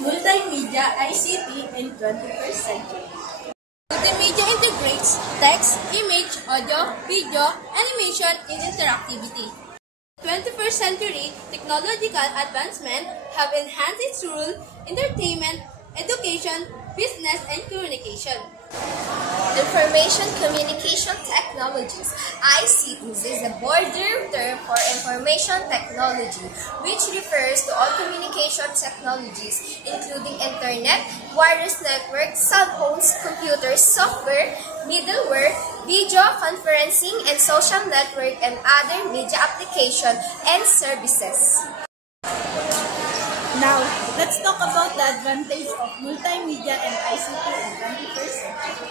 Multimedia ICT in 21st century. Multimedia integrates text, image, audio, video, animation, and interactivity. 21st century technological advancement have enhanced its role in entertainment, education, business, and communication. Information Communication Technologies (ICTs) is a broader term for information technology, which refers to all communication technologies, including internet, wireless network, cell phones, computers, software, middleware, video conferencing, and social network, and other media application and services. Now, let's talk about the advantage of multimedia and ICT in 21st century.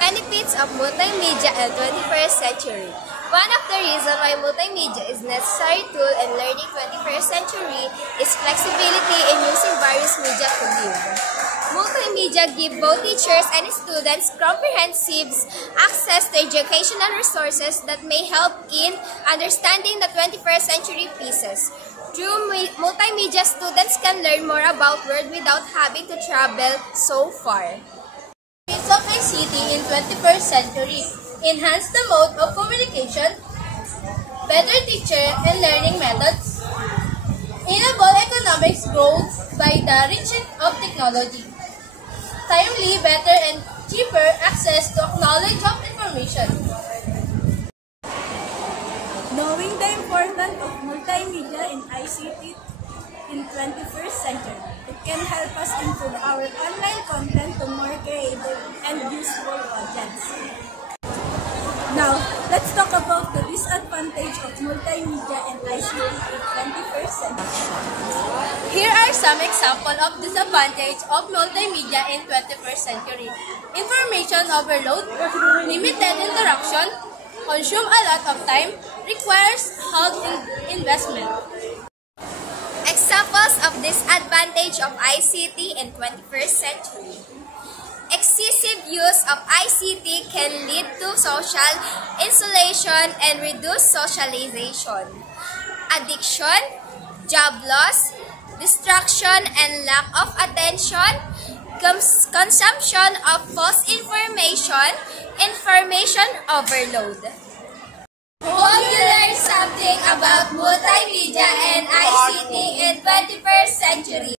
Benefits of multimedia in 21st century. One of the reasons why multimedia is necessary tool in learning 21st century is flexibility in using various media to live. Multimedia give both teachers and students comprehensive access to educational resources that may help in understanding the 21st century pieces. Through multimedia, students can learn more about the world without having to travel so far. Benefits of ICT in 21st century. Enhance the mode of communication, better teacher and learning methods, enable economic growth by the reaching of technology, timely, better, and cheaper access to knowledge of information. Knowing the importance of multimedia in ICT in 21st century, it can help us improve our online content to more creative and useful audience. Now, let's talk about the disadvantage of multimedia and ICT in 21st century. Here are some examples of disadvantage of multimedia in 21st century. Information overload, limited interaction, consume a lot of time, requires high investment. Examples of disadvantage of ICT in 21st century. Excessive use of ICT can lead to social isolation and reduce socialization, addiction, job loss, distraction and lack of attention, consumption of false information, information overload. Hope you learned something about multimedia and ICT in 21st century.